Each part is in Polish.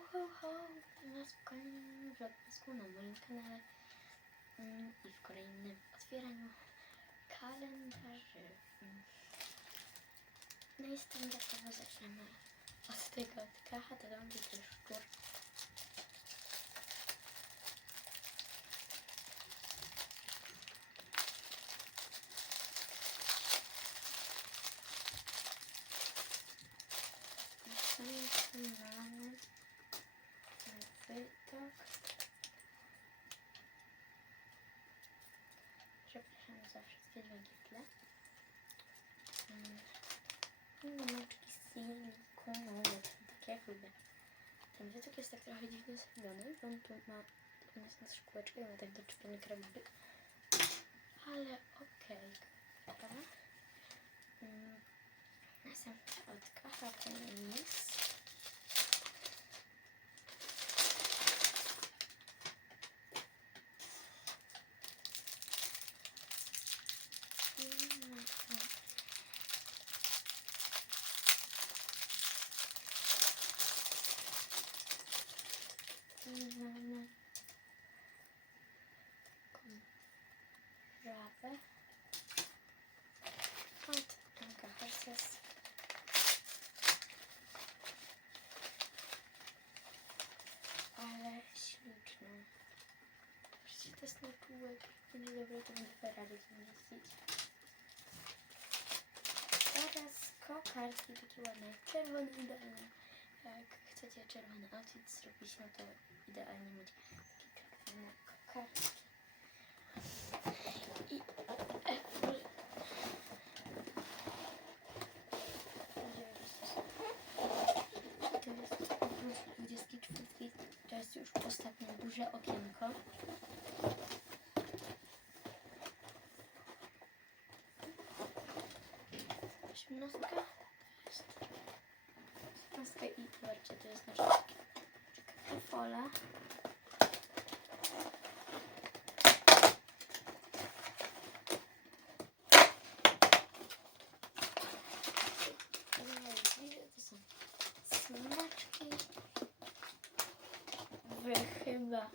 ho, ho! W kolejnym vlogmasku na moim kanale mm, i w kolejnym otwieraniu kalendarzy. No i standardowo zaczynamy od tego od kacha, to będzie też szczur. Następnie mamy wytok. Przepraszam za wszystkie dźwięki Mm. I Mamaczki silikonowe, tak jak lubię. Ten wytok jest tak trochę dziwnie zrobiony, bo on tu ma, on jest na szkółeczkę i ma tak doczepiony krawędzik. Ale okej, dobra. Mm. Następnie od kacha tenis. I następnie mamy taką żabę od Anka Herses. Ale śliczną. Przecież to jest naczółek. Będzie dobre, to będzie Ferrari zmieścić. Teraz kokardki takie ładne, czerwone idealne. Jak chcecie czerwony outfit zrobić, no to idealnie mieć takie czerwone kokardki. I to jest oprócz 24, to jest już ostatnie duże okienko. Jest osiemnastka i zobaczcie, to jest To są smaczki. W chyba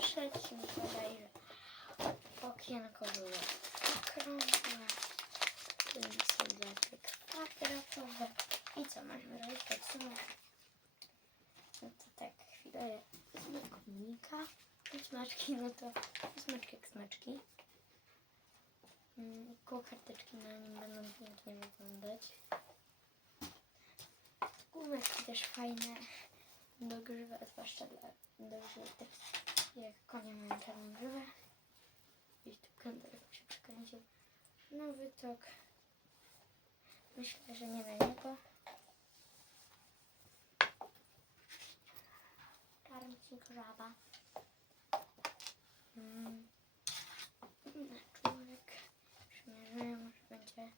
trzecim bodajże okienko było 4 smacznika. Smaczki, no to smaczki jak smaczki. Mm, koło karteczki na nim będą pięknie wyglądać. Gumeczki też fajne do grzywa, zwłaszcza dla do grzywy, tak jak konie mają czarną grzywę. I tu kantorek się przekręcił. nowy tok Myślę, że nie na niego. Żaba. Mm. Na człowiek. Przymierzymy, może będzie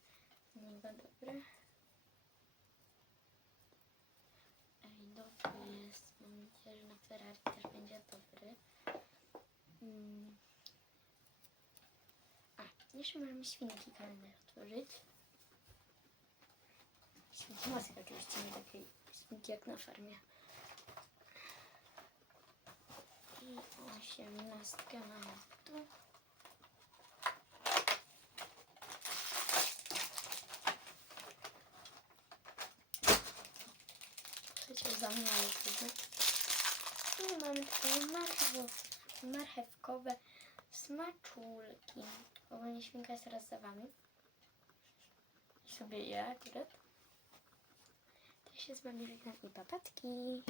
na niego dobry. Ej, dobry jest. Mam nadzieję, że na Ferrari też będzie dobry. Mm. A, jeszcze możemy świnki kalendarz otworzyć. Świnki maski oczywiście, nie takiej świnki jak na farmie. I osiemnastkę mamy tu. Przecież za mnie jest I mamy takie marchew, marchewkowe smaczulki. Ogólnie świnka jest teraz za wami. I sobie je akurat. To się z wami żegnam i papatki.